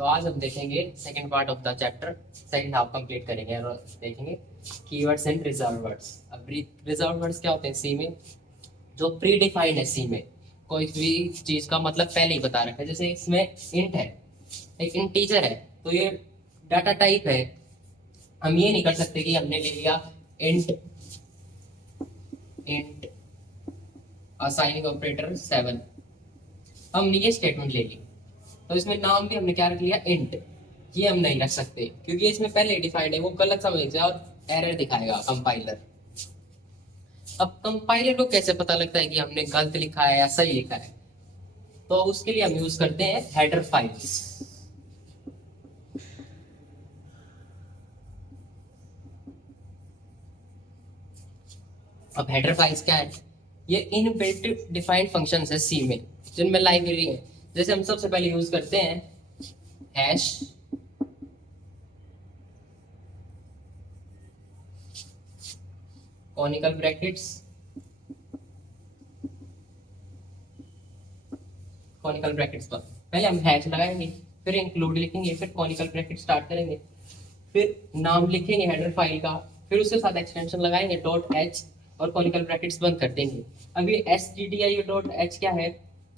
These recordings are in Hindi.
तो आज हम देखेंगे second part of the chapter, second half complete करेंगे और देखेंगे कीवर्ड्स एंड रिजर्व वर्ड्स। अब रिजर्व वर्ड्स क्या होते हैं सी में, जो प्री डिफाइंड है सी में, कोई भी चीज का मतलब पहले ही बता रखा है। जैसे इसमें इंट है, एक इंटीजर है, तो ये डाटा टाइप है। हम ये नहीं कर सकते कि हमने ले लिया इंट इंट असाइनिंग ऑपरेटर 7, हमने ये स्टेटमेंट ले ली, तो इसमें नाम भी हमने क्या रख लिया इंट। ये हम नहीं रख सकते क्योंकि इसमें पहले डिफाइंड है, वो गलत समझ जाए और एरर दिखाएगा कंपाइलर। अब कंपाइलर को कैसे पता लगता है कि हमने गलत लिखा है या सही लिखा है, तो उसके लिए हम यूज करते हैं हेडर फाइल्स। अब हेडर फाइल्स क्या है, ये इनबिल्ट डिफाइंड फंक्शंस है सी में, जिनमें लाइब्रेरी है। जैसे हम सबसे पहले यूज करते हैं hash conical brackets, conical brackets पर पहले हम हैश लगाएंगे, फिर इंक्लूड लिखेंगे, फिर कॉनिकल ब्रैकेट स्टार्ट करेंगे, फिर नाम लिखेंगे हेडर फाइल का, फिर उसके साथ एक्सटेंशन लगाएंगे डॉट एच और कॉनिकल ब्रैकेट्स बंद कर देंगे। अब ये stdio डॉट एच क्या है,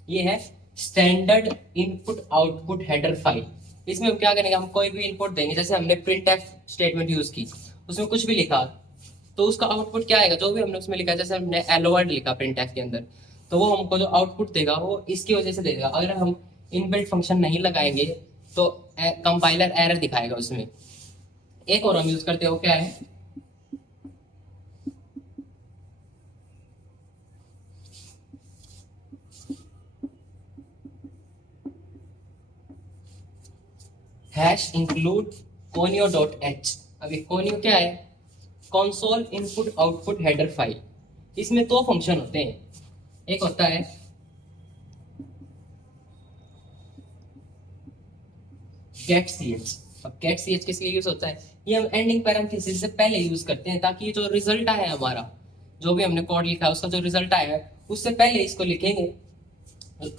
ये है standard input output header file. इसमें हम क्या करेंगे, हम कोई भी इनपुट देंगे, जैसे हमने प्रिंट एफ स्टेटमेंट यूज की, उसमें कुछ भी लिखा, तो उसका आउटपुट क्या आएगा, जो भी हमने उसमें लिखा, जैसे हमने एलो वर्ड लिखा प्रिंट एफ के अंदर, तो वो हमको जो आउटपुट देगा वो इसकी वजह से देगा। अगर हम इनबिल्ट फंक्शन नहीं लगाएंगे तो कंपाइलर एरर दिखाएगा उसमें। एक और हम यूज करते हो क्या है, hash include conio dot H. अब ये कोनियो क्या है, console input output header file. इसमें दो फंक्शन होते हैं, एक होता है गेट सी एच। अब गेट सी एच किस लिए यूज होता है, ये हम एंडिंग पैरेंथेसिस से पहले यूज करते हैं, ताकि ये जो रिजल्ट आया है हमारा, जो भी हमने कोड लिखा है उसका जो रिजल्ट आया है, उससे पहले इसको लिखेंगे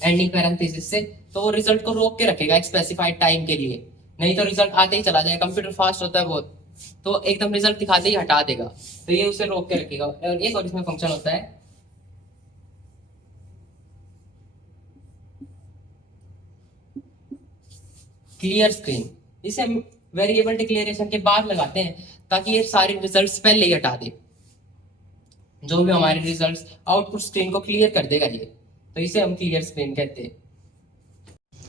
एंडिंग पैरेंथेसिस से, तो वो रिजल्ट को रोक के रखेगा एक स्पेसिफाइड टाइम के लिए। नहीं तो रिजल्ट आते ही चला जाएगा, कंप्यूटर फास्ट होता है बहुत, तो एकदम रिजल्ट दिखाते ही हटा देगा, तो ये उसे रोक के रखेगा। और एक और इसमें फंक्शन होता है क्लियर स्क्रीन। इसे हम वेरिएबल डिक्लेरेशन के बाद लगाते हैं, ताकि ये सारे रिजल्ट्स पहले ही हटा दे, जो भी हमारे रिजल्ट्स आउटपुट स्क्रीन को क्लियर कर देगा ये, तो इसे हम क्लियर स्क्रीन कहते हैं।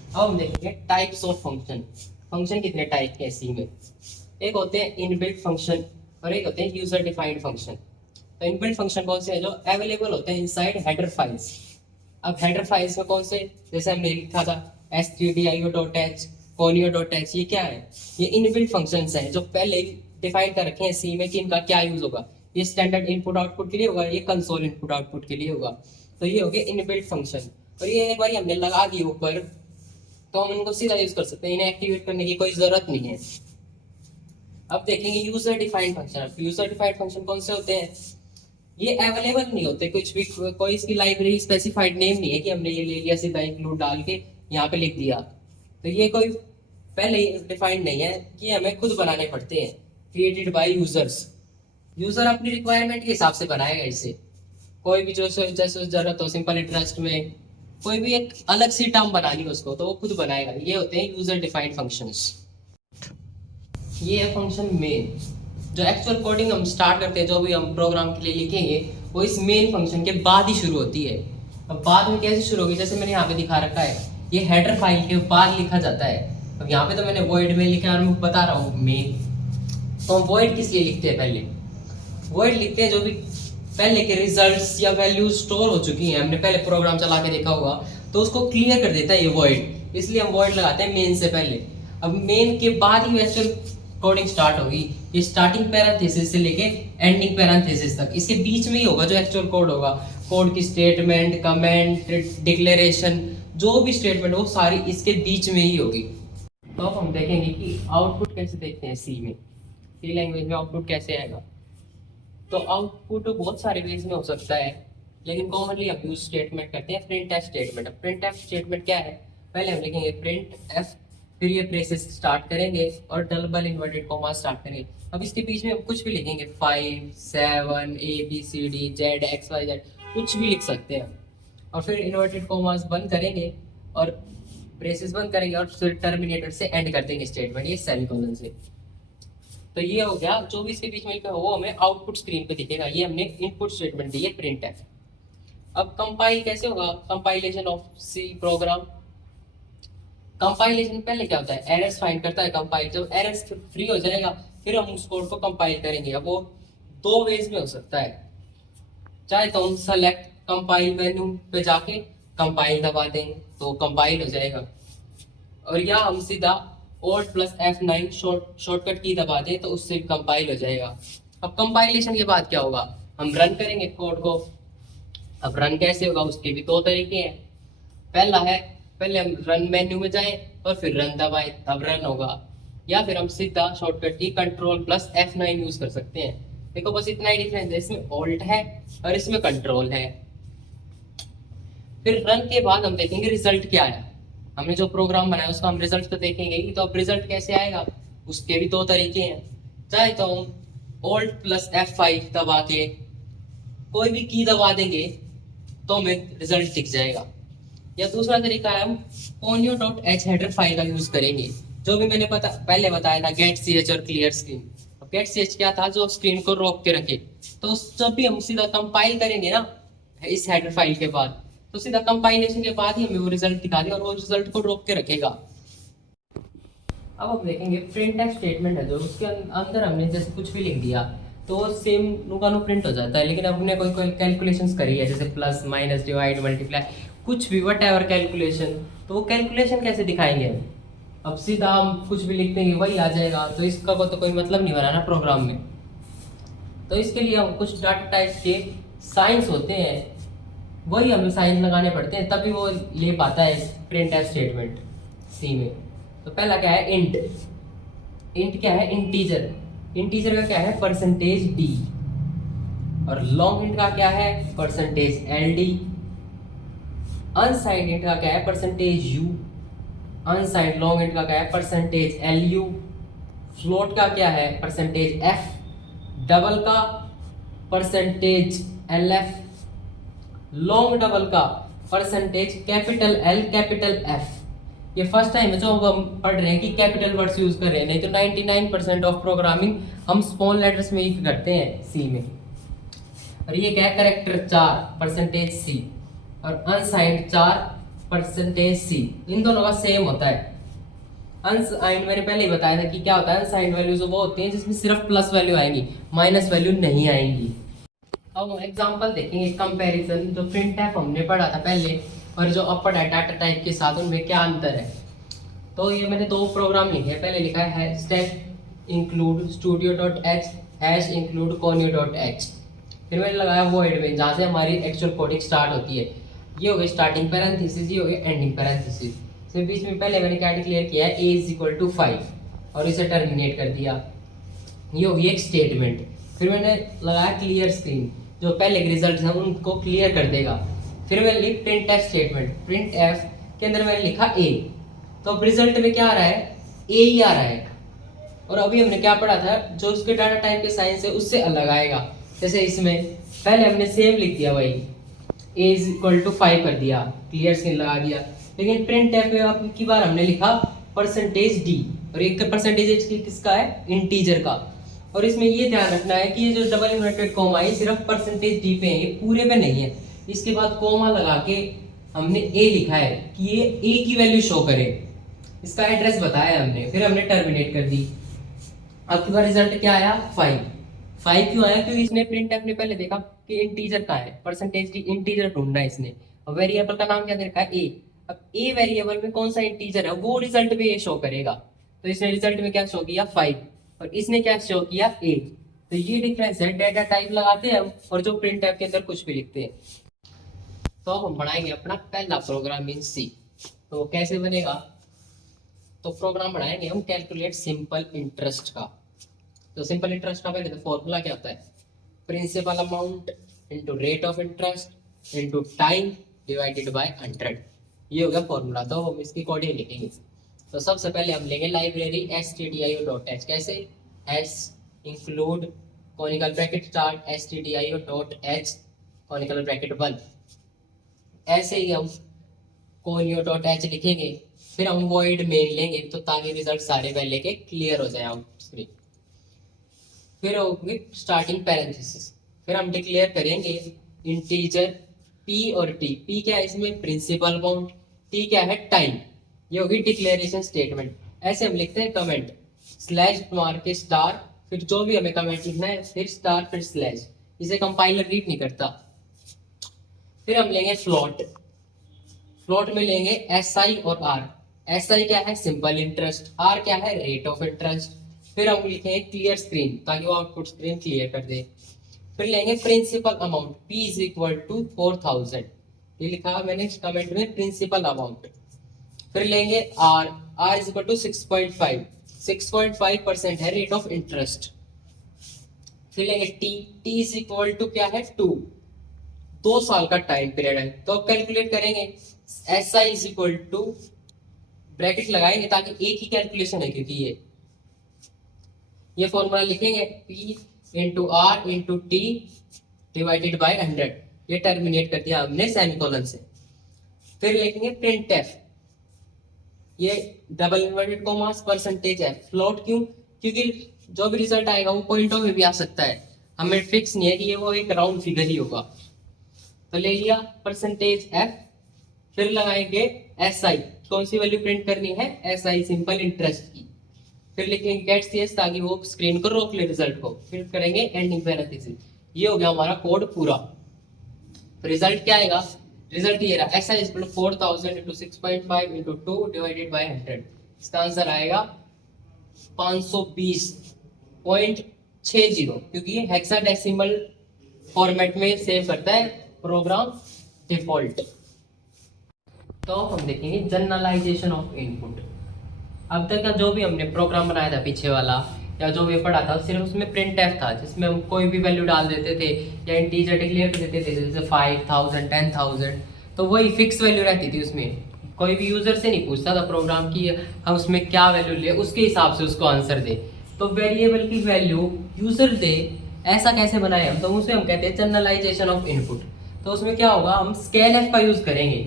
अब हम देखेंगे टाइप्स ऑफ फंक्शन। फंक्शन कितने टाइप के हैं सी में, एक होते हैं इनबिल्ट फंक्शन और एक होते हैं यूजर डिफाइंड फंक्शन। तो इनबिल्ट फंक्शन कौन से हैं, जो अवेलेबल होते हैं इनसाइड हेडर फाइल्स। अब हेडर फाइल्स में कौन से, जैसे हमने लिखा था stdio.h conio.h, ये क्या है, ये इनबिल्ट फंक्शंस हैं जो पहले डिफाइन कर रखे हैं सी में कि इनका क्या यूज होगा। ये स्टैंडर्ड इनपुट आउटपुट के लिए होगा, ये कंसोल इनपुट आउटपुट के लिए होगा। तो ये हो गए इनबिल्ट फंक्शन, और ये एक बार हमने लगा दिए ऊपर, तो हम इनको सीधा यूज कर सकते हैं, इन्हें एक्टिवेट करने की कोई जरूरत नहीं है। अब देखेंगे user defined function. User defined function कौन से होते हैं, ये अवेलेबल नहीं होते कुछ भी, कोई इसकी लाइब्रेरी स्पेसिफाइड नेम नहीं है कि हमने ये ले लिया सीधा इंक्लूड डाल के यहाँ पे लिख दिया, तो ये कोई पहले ही डिफाइंड नहीं है, कि हमें खुद बनाने पड़ते हैं, क्रिएटेड बाय यूजर्स। यूजर अपनी रिक्वायरमेंट के हिसाब से बनाएगा इसे, कोई भी जो जैसे जरूरत हो, सिंपल इंटरेस्ट में कोई भी एक अलग सी टर्म बनानी हो उसको, तो वो खुद बनाएगा। ये होते हैं यूजर डिफाइंड फंक्शंस। ये है फंक्शन मेन। जो एक्चुअल कोडिंग हम स्टार्ट करते हैं, जो भी हम प्रोग्राम के लिए लिखेंगे, वो इस मेन फंक्शन के बाद ही शुरू होती है। अब बाद में कैसे शुरू होगी, जैसे मैंने यहाँ पे दिखा रखा है, ये हेडर फाइल के बाद लिखा जाता है। अब यहाँ पे तो मैंने वॉइड में लिखा है और मैं बता रहा हूँ मेन। तो हम वॉइड किस लिए लिखते हैं, पहले वॉइड लिखते हैं जो भी पहले के रिजल्ट्स या वैल्यूज स्टोर हो चुकी हैं, हमने पहले प्रोग्राम चला के देखा होगा, तो उसको क्लियर कर देता है ये वॉइड, इसलिए हम वॉइड लगाते हैं मेन से पहले। अब मेन के बाद ही एक्चुअल कोडिंग स्टार्ट होगी, ये स्टार्टिंग पैरेंथेसिस से लेके एंडिंग पैरेंथेसिस तक, इसके बीच में ही होगा जो एक्चुअल कोड होगा। कोड की स्टेटमेंट, कमेंट, डिक्लेरेशन, जो भी स्टेटमेंट वो सारी इसके बीच में ही होगी। तो अब हम देखेंगे कि आउटपुट कैसे देखते हैं सी में, सी लैंग्वेज में आउटपुट कैसे आएगा। तो आउटपुट बहुत सारे वेज में हो सकता है, लेकिन कॉमनली हम यूज स्टेटमेंट करते हैं print F statement. Print F statement क्या है, पहले हम लिखेंगे प्रिंट एफ फिर ये ब्रेसेस स्टार्ट करेंगे और डबल इन्वर्टेड कॉमा स्टार्ट करेंगे। अब इसके बीच में हम कुछ भी लिखेंगे 5 7 ABCD Z XYZ कुछ भी लिख सकते हैं। और फिर इन्वर्टेड कॉमास बंद करेंगे और ब्रेसेस बंद करेंगे और फिर टर्मिनेटर से एंड कर देंगे स्टेटमेंट ये सेमीकोलन से। तो ये हो गया, जो भी इसके बीच में लिखा वो हमें आउटपुट स्क्रीन पे दिखेगा। ये हमने इनपुट स्टेटमेंट दी है प्रिंट है। अब कंपाइल कैसे होगा, compilation of C program. Compilation पहले क्या होता है, एरर्स फाइंड करता है कंपाइल। जब एरर्स फ्री हो जाएगा फिर हम उस कोड को कंपाइल करेंगे। अब वो दो वेज में हो सकता है, चाहे तो हम सेलेक्ट कंपाइल मेन्यू पे जाके कंपाइल दबा दें तो कंपाइल हो जाएगा, और या हम सीधा Alt+F9 शॉर्टकट की दबा दें तो उससे कंपाइल हो जाएगा। अब कंपाइलेशन के बाद क्या होगा, हम रन करेंगे कोड को। अब रन कैसे होगा, उसके भी दो तरीके हैं। पहला है पहले हम रन मेन्यू में जाएं और फिर रन दबाएं तब रन होगा, या फिर हम सीधा शॉर्टकट की Ctrl+F9 यूज कर सकते हैं। देखो बस इतना ही डिफरेंस है, इसमें ऑल्ट है और इसमें कंट्रोल है। फिर रन के बाद हम देखेंगे रिजल्ट क्या है। हमने जो प्रोग्राम बनाया उसका हम रिजल्ट तो देखेंगे ही, तो अब रिजल्ट कैसे आएगा उसके भी दो तरीके हैं। चाहे तो हम Alt+F5 दबा के कोई भी की दबा देंगे तो हमें रिजल्ट दिख जाएगा, या दूसरा तरीका है हम conio.h हेडर फाइल का यूज करेंगे। जो भी मैंने पहले बताया था getch और क्लियर स्क्रीन। अब getch क्या था, जो स्क्रीन को रोक के रखे। तो जब भी हम सीधा कंपाइल करेंगे ना इस हेडर फाइल के बाद, तो सीधा कंपाइलेशन के बाद ही हमें वो रिजल्ट दिखा देगा और वो रिजल्ट को रोक के रखेगा। अब हम देखेंगे प्रिंटफ स्टेटमेंट है जो उसके अंदर हमने जैसे कुछ भी लिख दिया तो सेम नुका नु प्रिंट हो जाता है। लेकिन हमने कोई कोई कैलकुलेशंस करी है जैसे प्लस माइनस डिवाइड मल्टीप्लाई कुछ भी वट एवर कैलकुलेशन, तो वो कैलकुलेशन कैसे दिखाएंगे। अब सीधा हम कुछ भी लिख देंगे वही आ जाएगा, तो इसका तो कोई मतलब नहीं बना ना प्रोग्राम में। तो इसके लिए हम कुछ डाटा टाइप के साइंस होते हैं, वही हमें साइंस लगाने पड़ते हैं तभी वो ले पाता है प्रिंटफ स्टेटमेंट सी में। तो पहला क्या है, इंट। इंट क्या है, इंटीजर। इंटीजर का क्या है, परसेंटेज डी। और लॉन्ग इंट का क्या है, percentage L D. Unsigned int का क्या है, percentage you. Unsigned long int का क्या है, परसेंटेज एल यू। फ्लोट का क्या है, परसेंटेज एफ। डबल का percentage L F. Long double का percentage capital L capital F. ये फर्स्ट टाइम है जो हम पढ़ रहे हैं कि कैपिटल वर्ड्स यूज कर रहे हैं, नहीं तो 99% ऑफ प्रोग्रामिंग हम स्मॉल लेटर्स में ही करते हैं सी में। और ये क्या है, करेक्टर 4 परसेंटेज सी और अनसाइंड 4 परसेंटेज सी। इन दोनों का सेम होता है। अनसाइंड मैंने पहले ही बताया था कि क्या होता है, अनसाइंड वैल्यूज वो होती हैं जिसमें सिर्फ प्लस वैल्यू आएंगी, माइनस वैल्यू नहीं आएंगी। अब हम एग्जांपल देखेंगे कंपैरिजन, जो प्रिंटफ हमने पढ़ा था पहले और जो अपर डाटा टाइप के साथ उनमें क्या अंतर है। तो ये मैंने दो प्रोग्राम लिखे हैं। पहले लिखा है stack include studio.h hash include conio.h। फिर मैंने लगाया वॉइड में जहाँ से हमारी एक्चुअल कोडिंग स्टार्ट होती है। ये हो गई स्टार्टिंग पैरेंथेसिस, ये हो गई एंडिंग पैरेंथेसिस। फिर बीच में पहले मैंने क्या डिक्लेयर किया है, a=5 और इसे टर्मिनेट कर दिया। ये होगी एक स्टेटमेंट। फिर मैंने लगाया क्लियर स्क्रीन, जो पहले के रिजल्ट हैं उनको क्लियर कर देगा। फिर मैंने लिखी print F statement. Print F के अंदर मैंने लिखा ए, तो अब रिजल्ट में क्या आ रहा है, ए ही आ रहा है। और अभी हमने क्या पढ़ा था, जो उसके डाटा टाइप के साइंस है उससे अलग आएगा। जैसे इसमें पहले हमने सेम लिख दिया वही, a=5 कर दिया, क्लियर स्क्रीन लगा दिया। लेकिन प्रिंट एफ में अब की बार हमने लिखा परसेंटेज डी, और एक परसेंटेज किसका है, इंटीजर का। और इसमें ये ध्यान रखना है कि ये जो डबल इन्वर्टेड कॉमा है सिर्फ परसेंटेज डी पे है, ये पूरे पे नहीं है। इसके बाद कॉमा लगा के हमने ए लिखा है कि ये ए की वैल्यू शो करे, इसका एड्रेस बताया हमने। फिर हमने टर्मिनेट कर दी। अब की बार रिजल्ट क्या आया, 5 क्यों आया, क्योंकि इसने प्रिंटफ ने पहले देखा कि इंटीजर का है, परसेंटेज डी इंटीजर ढूंढना है इसने। और वेरिएबल का नाम क्या दे रखा है, ए। अब ए वेरिएबल में कौन सा इंटीजर है वो रिजल्ट में ये शो करेगा। तो इसने रिजल्ट में क्या शो किया, 5, और इसने क्या शो किया, ए। तो ये डिफरेंस है, डेटा टाइप लगाते हैं हम और जो प्रिंटफ के अंदर कुछ भी लिखते हैं। तो अब हम बनाएंगे अपना पहला प्रोग्राम इन सी। तो कैसे बनेगा, तो प्रोग्राम बनाएंगे हम कैलकुलेट सिंपल इंटरेस्ट का। तो सिंपल इंटरेस्ट का पहले तो फॉर्मूला क्या होता है, principal amount into rate of interest into time divided by 100। ये हो गया फॉर्मूला। तो हम इसकी कोडिंग लिखेंगे। तो सबसे पहले हम लेंगे लाइब्रेरी stdio.h। कैसे? s include conical bracket start stdio.h conical bracket 1। ऐसे ही हम conio.h लिखेंगे, फिर हम void main लेंगे तो ताकि रिजल्ट सारे पहले के क्लियर हो जाए आउट स्क्रीन। फिर होगी स्टार्टिंग पैरेंथेसिस, फिर हम डिक्लेयर करेंगे इंटीजर p और t। p क्या है इसमें? Principal amount. t क्या है? टाइम। ये होगी डिक्लेरेशन स्टेटमेंट। ऐसे हम लिखते हैं कमेंट स्लैश मार के स्टार, फिर जो भी हमें कमेंट लिखना है फिर स्टार फिर स्लैश। इसे कंपाइलर रीड नहीं करता। फिर हम लेंगे फ्लोट। फ्लोट में लेंगे SI और R। SI क्या है? Simple interest. R क्या है? Rate of interest. फिर हम लिखेंगे क्लियर स्क्रीन ताकि वो आउटपुट स्क्रीन क्लियर कर दे। फिर लेंगे principal amount P is equal to 4000। ये लिखा मैंने कमेंट में प्रिंसिपल अमाउंट। फिर लेंगे R। R is equal to 6.5। 6.5% है रेट ऑफ इंटरेस्ट। फिर लेंगे T इज इक्वल टू क्या है? 2 साल का टाइम पीरियड है। तो अब कैलकुलेट करेंगे SI is equal to bracket लगाएंगे ताकि एक ही कैलकुलेशन है, क्योंकि ये फॉर्मूला लिखेंगे P into R into T divided by 100। ये टर्मिनेट कर दिया हमने सेमीकोलन से। फिर लिखेंगे प्रिंट एफ, ये डबल इन्वर्टेड कॉमास परसेंटेज है। फ्लोट क्यों? क्योंकि जो भी रिजल्ट आएगा वो पॉइंटों में भी आ सकता है, हमें फिक्स नहीं है कि ये वो एक राउंड फिगर ही होगा। तो ले लिया परसेंटेज एफ। फिर लगाएंगे SI, कौन सी वैल्यू प्रिंट करनी है? SI सिंपल इंटरेस्ट की। फिर लिखेंगे गेट CS ताकि वो स्क्रीन को रोक ले रिजल्ट को। फिर करेंगे एंडिंग पैरेंथेसिस। ये हो गया हमारा कोड पूरा। रिजल्ट क्या आएगा? रिजल्ट ये रहा SI is equal to 4000 into 6.5 into 2 divided by 100। इसका आंसर आएगा 520.60, क्योंकि ये हेक्साडेसिमल फॉर्मेट में सेव करता है प्रोग्राम डिफॉल्ट। तो हम देखेंगे जनरलाइजेशन ऑफ इनपुट। अब तक का जो भी हमने प्रोग्राम बनाया था पीछे वाला, या जो भी पढ़ा था, सिर्फ उसमें प्रिंट एफ था जिसमें हम कोई भी वैल्यू डाल देते थे या इंटीजर डिक्लेयर कर देते थे, जैसे 5000 10,000। तो वही फिक्स वैल्यू रहती थी उसमें। कोई भी यूजर से नहीं पूछता था प्रोग्राम की हम उसमें क्या वैल्यू ले, उसके हिसाब से उसको आंसर दे। तो वेरिएबल की वैल्यू यूजर दे, ऐसा कैसे बनाए हम? तो उसे हम कहते हैं जनरलाइजेशन ऑफ इनपुट। तो उसमें क्या होगा, हम स्कैन एफ का यूज करेंगे।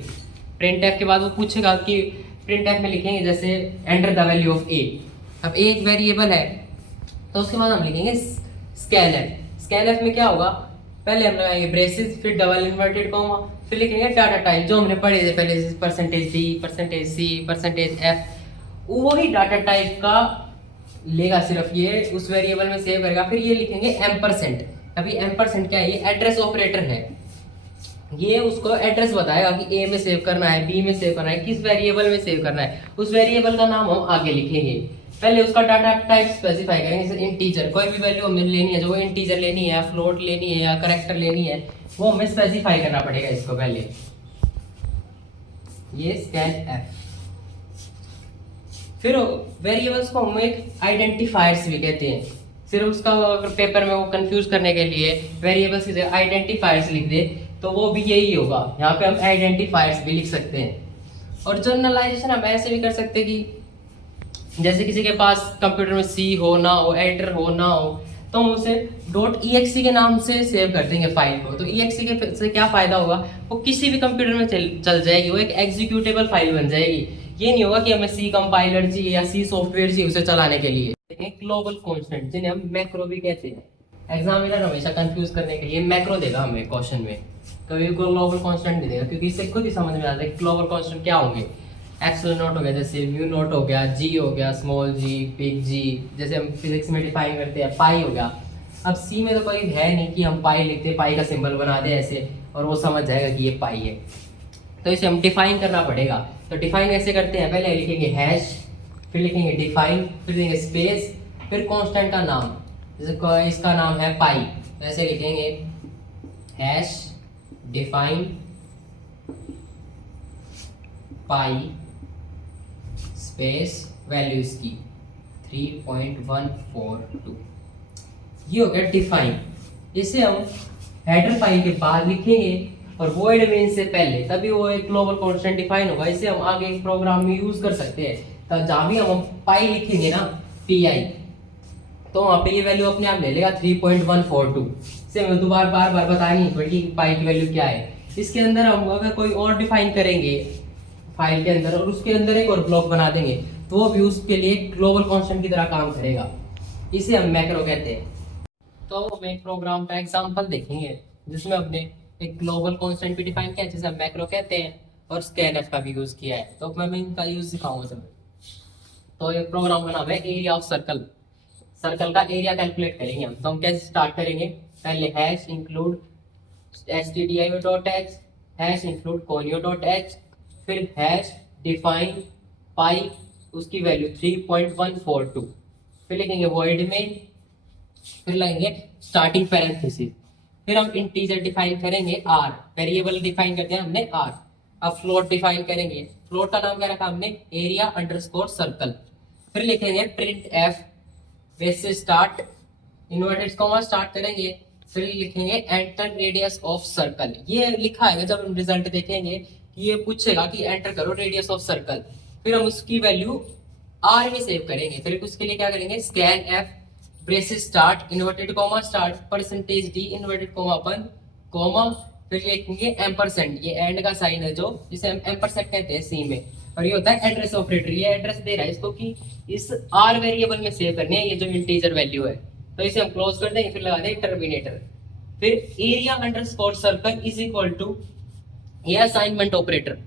प्रिंट एफ के बाद वो पूछेगा कि प्रिंट एफ में लिखेंगे जैसे एंटर द वैल्यू ऑफ ए। अब ए एक वेरिएबल है, तो उसके बाद हम लिखेंगे स्कैन एफ। स्कैन एफ में क्या होगा, पहले हम लगाएंगे ब्रेसेस, फिर डबल इन्वर्टेड कॉमा, फिर लिखेंगे डाटा टाइप जो हमने पढ़े थे पहले, परसेंटेज डी, परसेंटेज सी, परसेंटेज एफ। वही डाटा टाइप का लेगा, सिर्फ ये उस वेरिएबल में सेव करेगा। फिर ये लिखेंगे एम्परसेंट। अभी एम्परसेंट क्या है? ये एड्रेस ऑपरेटर है। ये उसको एड्रेस बताएगा कि ए में सेव करना है, बी में सेव करना है, किस वेरिएबल में सेव करना है। उस वेरिएबल का नाम हम आगे लिखेंगे। पहले उसका डाटा टाइप स्पेसिफाई करेंगे, जैसे इंटीजर। कोई भी वैल्यू हमें लेनी है, जो इंटीजर लेनी है, फ्लोट लेनी है या करेक्टर लेनी है, वो हमें स्पेसिफाई करना पड़ेगा इसको पहले। ये स्कैन एफ। फिर वेरिएबल्स को हम एक आइडेंटिफायर्स भी कहते हैं। सिर्फ उसका अगर पेपर में वो कंफ्यूज करने के लिए वेरिएबल्स की जगह आइडेंटिफायर्स लिख दे तो वो भी यही होगा। यहाँ पे हम आइडेंटिफायर्स भी लिख सकते हैं। और जनरलाइजेशन हम ऐसे भी कर सकते हैं कि जैसे किसी के पास कंप्यूटर में सी हो ना हो, एडिटर हो ना हो, तो हम उसे .exe के नाम से सेव कर देंगे फाइल को। तो exe के से क्या फायदा होगा, वो किसी भी कंप्यूटर में चल जाएगी, वो एक एग्जीक्यूटेबल फाइल बन जाएगी। ये नहीं होगा कि हमें सी कंपाइलर चाहिए या सी सॉफ्टवेयर चाहिए उसे चलाने के लिए। ग्लोबल कॉन्स्टेंट जिन्हें हम मैक्रो भी कहते हैं। एग्जामिनर हमेशा कंफ्यूज करने के लिए मैक्रो देगा हमें क्वेश्चन में, कभी ग्लोबल कांस्टेंट नहीं देगा, क्योंकि इससे खुद ही समझ में आता है कि ग्लोबल कांस्टेंट क्या होंगे। एप्सिलॉन नॉट हो गया, जैसे म्यू नॉट हो गया, जी हो गया, स्मॉल जी, बिग जी, जैसे हम फिजिक्स में डिफाइन करते हैं, पाई हो गया। अब सी में तो कोई है नहीं कि हम पाई लिखते, पाई का सिंबल बना दे ऐसे और वो समझ जाएगा कि ये पाई है। तो इसे हम डिफाइन करना पड़ेगा। तो डिफाइन कैसे करते हैं, पहले लिखेंगे हैश, फिर लिखेंगे डिफाइन, फिर देंगे स्पेस, फिर कांस्टेंट का नाम, जैसे इसका नाम है पाई, तो ऐसे लिखेंगे हैश डिफाइन पाई स्पेस वैल्यू इसकी 3.142। ये हो गया डिफाइन। इसे हम हेडर फाइल के बाद लिखेंगे और वॉइड मेन से पहले, तभी वो एक ग्लोबल कांस्टेंट डिफाइन होगा। इसे हम आगे एक प्रोग्राम में यूज कर सकते हैं। तो जहाँ भी हम पाई लिखेंगे ना, पी आई, तो वहाँ पे ये वैल्यू अपने आप ले लेगा 3.142 से हमें दोबारा बार बार बतानी नहीं पड़ेगी पाई की वैल्यू क्या है। इसके अंदर हम अगर कोई और डिफाइन करेंगे फाइल के अंदर और उसके अंदर एक और ब्लॉक बना देंगे तो वो भी उसके लिए ग्लोबल कांस्टेंट की तरह काम करेगा। इसे हम मैक्रो कहते हैं। तो हम एक प्रोग्राम का एग्जांपल देखेंगे जिसमें हमने एक ग्लोबल कांस्टेंट भी डिफाइन किया है जिसे हम मैक्रो कहते हैं, और स्कैनफ का भी यूज किया है। तो मैं इनका यूज सिखाऊंगा तुम्हें। तो ये प्रोग्राम का नाम है एरिया ऑफ सर्कल। सर्कल का एरिया कैलकुलेट करेंगे हम। तो हम कैसे स्टार्ट करेंगे, पहले hash include stdio dot H, hash include conio dot H, फिर हैश डिफाइन पाई उसकी वैल्यू 3.142, फिर लिखेंगे वॉइड में, फिर लगेंगे स्टार्टिंग पैरेंथेसिस, फिर हम इंटीजर डिफाइन करेंगे आर, वेरिएबल डिफाइन करते हैं हमने आर। अब फ्लोट डिफाइन करेंगे, फ्लोट का नाम क्या रखा हमने, एरिया अंडरस्कोर सर्कल। फिर लिखेंगे प्रिंट एफ बेस से स्टार्ट इन्वर्टेड कॉमा स्टार्ट करेंगे, फिर लिखेंगे एंटर रेडियस ऑफ सर्कल। ये लिखा है जब हम रिजल्ट देखेंगे कि ये पूछेगा कि एंटर करो रेडियस ऑफ सर्कल, फिर हम उसकी वैल्यू आर में सेव करेंगे। फिर उसके लिए क्या करेंगे, scan F braces start inverted comma start percentage D inverted comma बंद कॉमा, फिर लिखेंगे एम्परसेंट, ये एंड का साइन है जो जिसे हम एम्परसेंट कहते हैं सी में, और ये होता है एड्रेस ऑपरेटर। ये एड्रेस दे रहा है इसको कि इस आर वेरिएबल में सेव करनी है ये जो इंटीजर वैल्यू है। तो इसे हम क्लोज कर देंगे, फिर लगा देंगे टर्मिनेटर, फिर area underscore circle is equal to ये असाइनमेंट ऑपरेटर,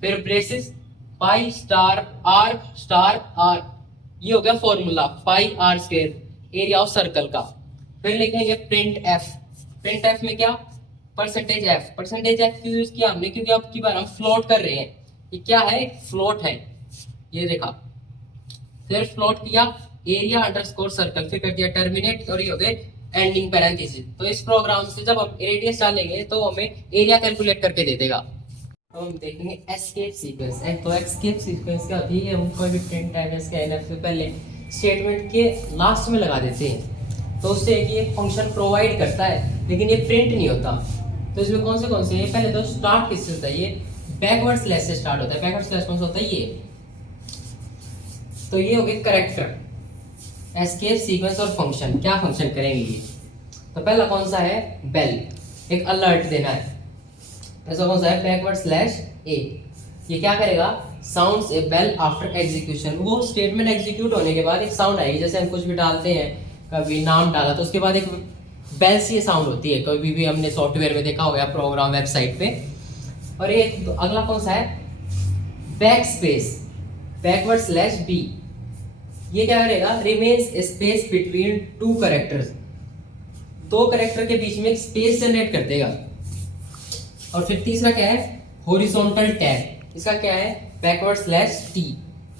फिर ब्रेसेस पाई स्टार आर, ये हो गया formula pi r square area of circle का। फिर लिखेंगे प्रिंट एफ, प्रिंट एफ में क्या, परसेंटेज एफ। परसेंटेज एफ क्यों यूज किया हमने, क्योंकि अब की बार हम फ्लोट कर रहे हैं। ये क्या है, फ्लोट है, ये देखा। फिर फ्लोट किया एरिया अंडरस्कोर सर्कल, फिर कर दिया टर्मिनेट, और ये हो गए एंडिंग पैरेंथेसिस। तो इस प्रोग्राम से जब हम रेडियस डालेंगे तो हमें एरिया कैलकुलेट करके दे देगा। तो हम देखेंगे एस्केप सीक्वेंस। तो एस्केप सीक्वेंस क्या होती है, हम कोई भी प्रिंट टाइप स्कैनफ से पहले स्टेटमेंट के लास्ट में लगा देते हैं, तो उससे ये फंक्शन प्रोवाइड करता है लेकिन ये प्रिंट नहीं होता। तो इसमें कौन से हैं, पहले तो स्टार्ट किससे होता है, ये बैकवर्ड स्लैश से स्टार्ट होता है। बैकवर्ड स्लैश कौन सा होता है, ये। तो ये हो गए करेक्टर, एस्केप सीक्वेंस और फंक्शन। क्या फंक्शन करेंगे ये, तो पहला कौन सा है, बेल, एक अलर्ट देना है। ऐसा कौन सा है, बैकवर्ड स्लैश ए, ये क्या करेगा, साउंड्स ए बेल आफ्टर एग्जीक्यूशन। वो स्टेटमेंट एग्जीक्यूट होने के बाद एक साउंड आएगी, जैसे हम कुछ भी डालते हैं, कभी नाम डाला तो उसके बाद एक बेल सी साउंड होती है, कभी भी हमने सॉफ्टवेयर में देखा होगा, प्रोग्राम वेबसाइट पे। और ये अगला कौन सा है, back space, backward slash b, ये क्या करेगा, remains space between two characters, दो कैरेक्टर के बीच में एक स्पेस जनरेट कर देगा। और फिर तीसरा क्या है, हॉरिजॉन्टल टैग, इसका क्या है, बैकवर्ड स्लैश टी,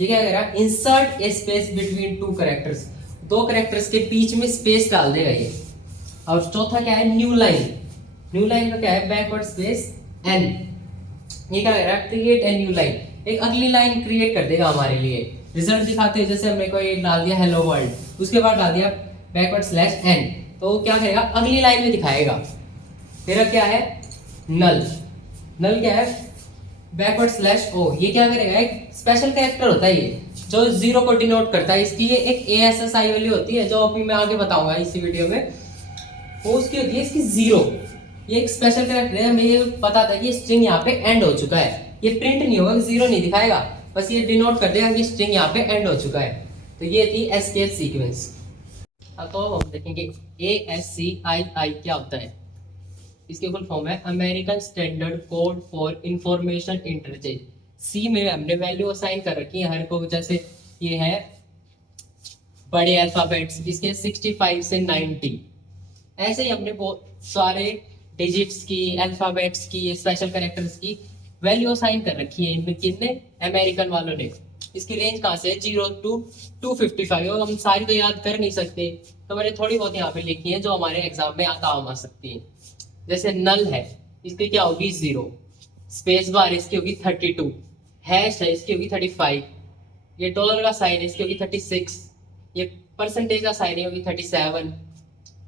ये क्या करेगा, इंसर्ट ए स्पेस बिटवीन टू कैरेक्टर्स, दो कैरेक्टर्स के बीच में स्पेस डाल देगा ये। और चौथा क्या है, न्यू लाइन, न्यू लाइन का क्या है, बैकवर्ड स्पेस एन, ये क्या करेगा, क्रिएट ए न्यू लाइन, एक अगली लाइन क्रिएट कर देगा हमारे लिए। रिजल्ट दिखाते हैं, जैसे हमने कोई डाल दिया हेलो वर्ल्ड, उसके बाद डाल दिया बैकवर्ड स्लैश एन, तो वो क्या करेगा, अगली लाइन में दिखाएगा। फिर क्या है, नल, नल क्या है, बैकवर्ड स्लैश ओ, ये क्या करेगा, एक स्पेशल कैरेक्टर होता है ये जो जीरो को डिनोट करता है। इसकी ये एक ASSI वैल्यू होती है जो अभी मैं आगे बताऊंगा इसी वीडियो में, वो उसकी होती है इसकी जीरो। ये एक स्पेशल कैरेक्टर है, हमें ये पता था कि स्ट्रिंग यहाँ पे एंड हो चुका है, ये प्रिंट नहीं होगा, जीरो नहीं दिखाएगा, बस ये डिनोट कर देगा कि स्ट्रिंग यहाँ पे एंड हो चुका है। तो ये थी एस्केप सीक्वेंस। तो हम देखेंगे ASCII क्या होता है, इसके फुल फॉर्म है American standard code for information interchange. C में हमने वैल्यू असाइन कर रखी है हर को, जैसे ये है बड़े अल्फाबेट्स, इसके 65 से 90, ऐसे ही हमने बहुत सारे डिजिट्स की, अल्फाबेट्स की, स्पेशल कैरेक्टर्स की वैल्यू असाइन कर रखी है इनमें, किसने, अमेरिकन वालों ने। इसकी रेंज कहाँ से है, 0 to 255, और हम सारी तो याद कर नहीं सकते, तो मैंने थोड़ी बहुत यहाँ पे लिखी है जो हमारे एग्जाम में काम आ सकती है। जैसे नल है, इसकी क्या होगी 0, स्पेस बार इसकी होगी 32, हैश है इसकी होगी 35, ये डॉलर का साइन है इसकी होगी 36, ये परसेंटेज का साइन है होगी 37,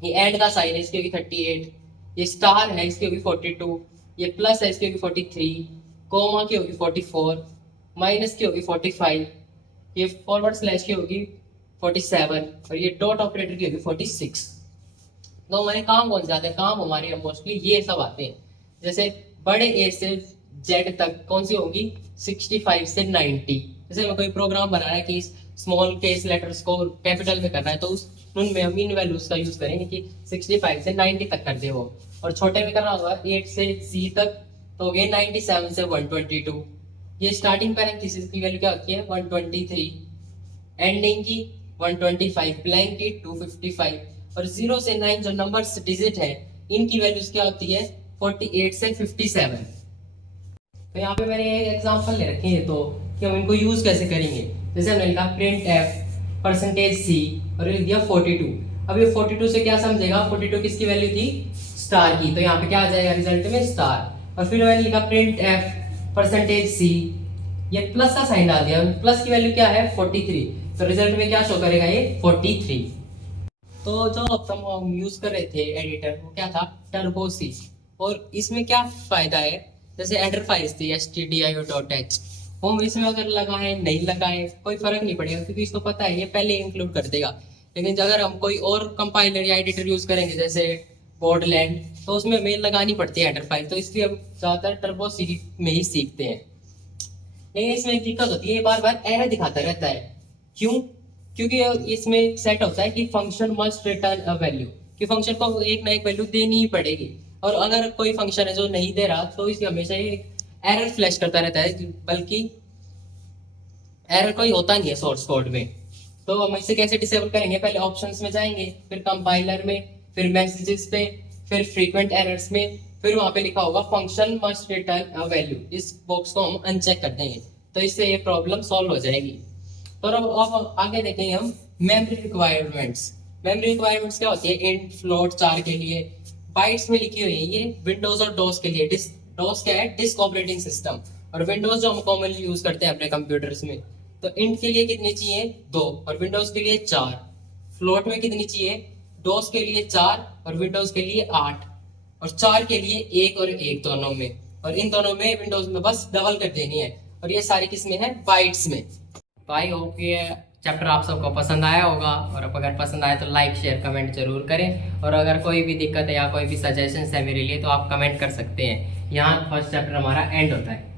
ये एंड का साइन है इसकी होगी 38, ये स्टार है इसकी होगी 42, ये प्लस है इसकी होगी 43, कोमा की होगी 44, माइनस की होगी 45, ये फॉरवर्ड स्लैश की होगी 47 और ये डॉट ऑपरेटर की होगी 46। तो हमारे काम कौन से आते हैं? काम हमारे मोस्टली ये सब आते हैं। जैसे बड़े ए से जेड तक कौन सी होगी? 65 से 90। जैसे हमें कोई प्रोग्राम बनाना है कि स्मॉल केस लेटर्स को कैपिटल में करना है, तो उनमें हम इन वैल्यूज का यूज करेंगे कि 65 से 90 तक कर दे वो। और छोटे में करना होगा 8 से C तक, तो हो गए 97 से 122। ये स्टार्टिंग पैरेंथेसिस की वैल्यू क्या होती है? 123, एंडिंग की 125, ब्लैंक की 255, और 0 से 9 जो नंबर्स डिजिट है इनकी वैल्यूज क्या होती है? 48 से 57। तो यहाँ पे मैंने एक एग्जांपल ले रखे हैं, तो कि हम इनको यूज कैसे करेंगे। जैसे हमने लिखा प्रिंट एफ परसेंटेज सी और लिख दिया 42। अब ये 42 से क्या समझेगा? 42 किसकी वैल्यू थी? स्टार की, तो यहाँ पे क्या आ जाएगा रिजल्ट में? स्टार। और फिर मैंने लिखा प्रिंट एफ परसेंटेज सी, ये प्लस का साइन डाल दिया, प्लस की वैल्यू क्या है? 43, तो रिजल्ट में क्या शो करेगा? ये 43। तो जो हम यूज कर रहे थे एडिटर, वो क्या था? टर्बो सी। और इसमें क्या फायदा है? जैसे एडर फाइल्स थी stdio.h, हम इसमें अगर लगाए नहीं लगाए कोई फर्क नहीं पड़ेगा, क्योंकि इसको पता है ये पहले इंक्लूड कर देगा। लेकिन अगर हम कोई और कंपाइलर या एडिटर यूज करेंगे जैसे बॉर्डलैंड, तो उसमें मेल लगानी पड़ती है एडर फाइल, तो इसलिए हम ज्यादातर टर्बो सी में ही सीखते हैं। लेकिन इसमें एक दिक्कत होती है, बार बार एरर दिखाता रहता है। क्यों? क्योंकि इसमें सेट होता है कि function must return a value, कि फंक्शन को एक ना एक वैल्यू देनी ही पड़ेगी। और अगर कोई फंक्शन है जो नहीं दे रहा, तो इसलिए हमेशा ये एरर फ्लैश करता रहता है, बल्कि एरर कोई होता नहीं है सोर्स कोड में। तो हम इसे कैसे डिसेबल करेंगे? पहले ऑप्शंस में जाएंगे, फिर कंपाइलर में, फिर मैसेजेस पे, फिर फ्रीक्वेंट एरर्स में, फिर वहां पे लिखा होगा function must return a value. इस बॉक्स को हम अनचेक कर देंगे, तो इससे ये प्रॉब्लम सॉल्व हो जाएगी। तो अब आगे देखेंगे हम मेमोरी रिक्वायरमेंट्स। मेमोरी रिक्वायरमेंट्स क्या होती है? इंट, फ्लोट, चार के लिए बाइट्स में लिखी हुई है। ये विंडोज और डोस के लिए। डोस क्या है? Disk operating system. और विंडोज जो हम कॉमनली यूज करते हैं अपने कंप्यूटर्स में। तो इंट के लिए कितनी चाहिए? 2, और विंडोज के लिए 4। फ्लोट में कितनी चाहिए? डोस के लिए 4 और विंडोज के लिए 8, और 4 के लिए 1 और 1 दोनों में, और इन दोनों में विंडोज में बस डबल कर देनी है। और ये सारी किसमें है? बाइट्स में। तो आई होप ये चैप्टर आप सबको पसंद आया होगा, और अब अगर पसंद आए तो लाइक शेयर कमेंट जरूर करें। और अगर कोई भी दिक्कत है या कोई भी सजेशंस है मेरे लिए, तो आप कमेंट कर सकते हैं। यहाँ फर्स्ट चैप्टर हमारा एंड होता है।